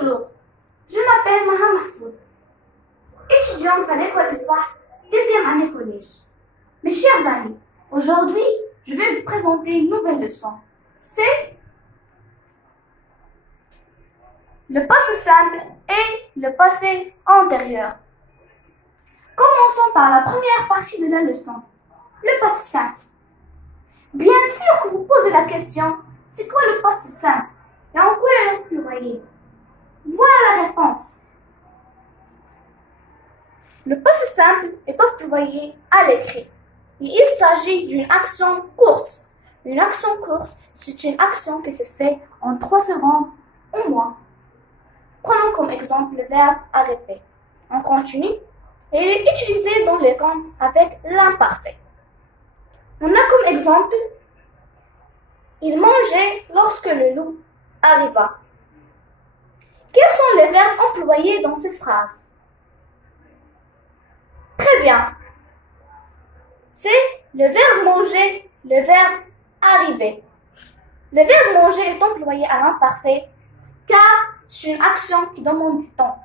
Bonjour, je m'appelle Maha Mahfoud, étudiante à l'école Isbah, deuxième année collège. Mes chers amis, aujourd'hui, je vais vous présenter une nouvelle leçon. C'est le passé simple et le passé antérieur. Commençons par la première partie de la leçon, le passé simple. Bien sûr que vous posez la question, c'est quoi le passé simple et en quoi est employé? Voilà la réponse. Le passé simple est employé à l'écrit. Il s'agit d'une action courte. Une action courte, c'est une action qui se fait en 3 secondes ou moins. Prenons comme exemple le verbe arrêter. On continue et il est utilisé dans les comptes avec l'imparfait. On a comme exemple il mangeait lorsque le loup arriva. Quels sont les verbes employés dans cette phrase? Très bien. C'est le verbe manger, le verbe arriver. Le verbe manger est employé à l'imparfait car c'est une action qui demande du temps.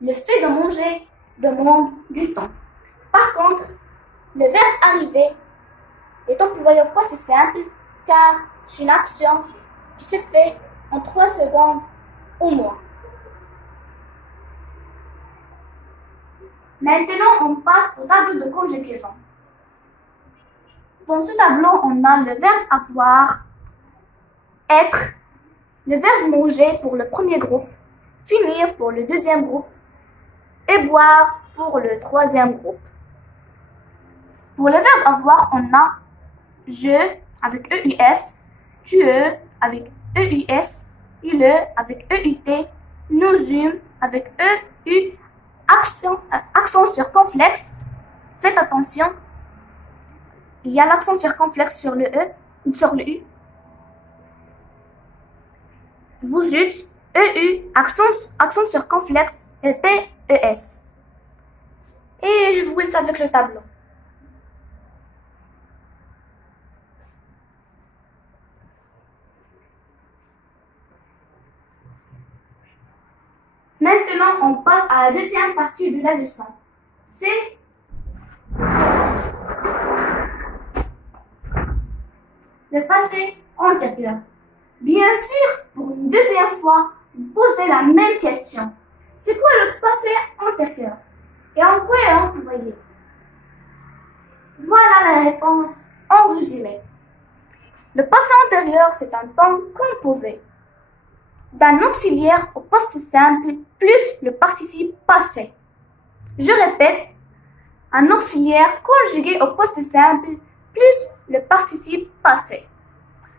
Le fait de manger demande du temps. Par contre, le verbe arriver est employé au passé simple car c'est une action qui se fait en 3 secondes ou moins. Maintenant, on passe au tableau de conjugaison. Dans ce tableau, on a le verbe avoir, être, le verbe manger pour le premier groupe, finir pour le deuxième groupe et boire pour le troisième groupe. Pour le verbe avoir, on a je avec EUS, tu avec EUS, il avec EUT, nous avec EU, accent circonflexe. Faites attention, il y a l'accent circonflexe sur le E, sur le U. Vous eûtes, EU, accent circonflexe et PES. Et je vous laisse avec le tableau. Maintenant, on passe à la deuxième partie de la leçon. C'est le passé antérieur. Bien sûr, pour une deuxième fois, vous posez la même question. C'est quoi le passé antérieur? Et en quoi est employé? Voilà la réponse en résumé. Le passé antérieur, c'est un temps composé d'un auxiliaire au passé simple plus le participe passé. Je répète, un auxiliaire conjugué au passé simple plus le participe passé.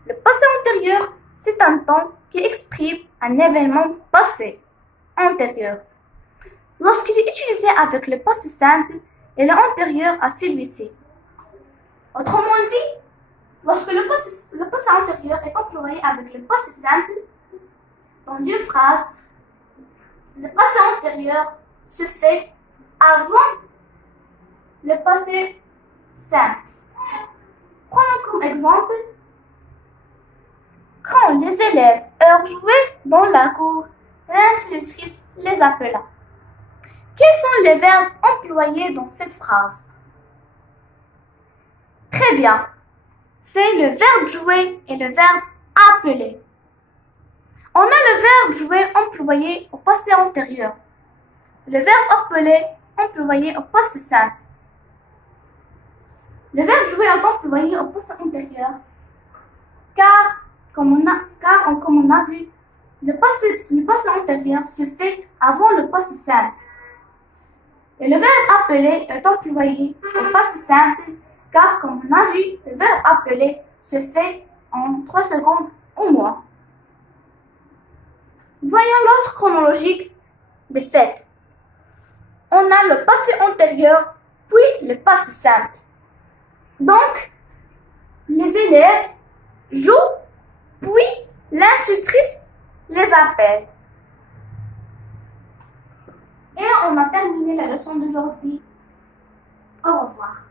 Le passé antérieur, c'est un temps qui exprime un événement passé antérieur. Lorsqu'il est utilisé avec le passé simple, il est antérieur à celui-ci. Autrement dit, lorsque le passé antérieur est employé avec le passé simple, dans une phrase, le passé antérieur se fait avant le passé simple. Prenons comme exemple, quand les élèves eurent joué dans la cour, l'institutrice les appela. Quels sont les verbes employés dans cette phrase? Très bien, c'est le verbe jouer et le verbe appeler. On a le verbe jouer employé au passé antérieur. Le verbe appeler employé au passé simple. Le verbe jouer est employé au passé antérieur car, comme on a vu, le passé antérieur se fait avant le passé simple. Et le verbe appeler est employé au passé simple car, comme on a vu, le verbe appeler se fait en 3 secondes ou moins. Voyons l'ordre chronologique des faits. On a le passé antérieur, puis le passé simple. Donc, les élèves jouent, puis l'institutrice les appelle. Et on a terminé la leçon d'aujourd'hui. Au revoir.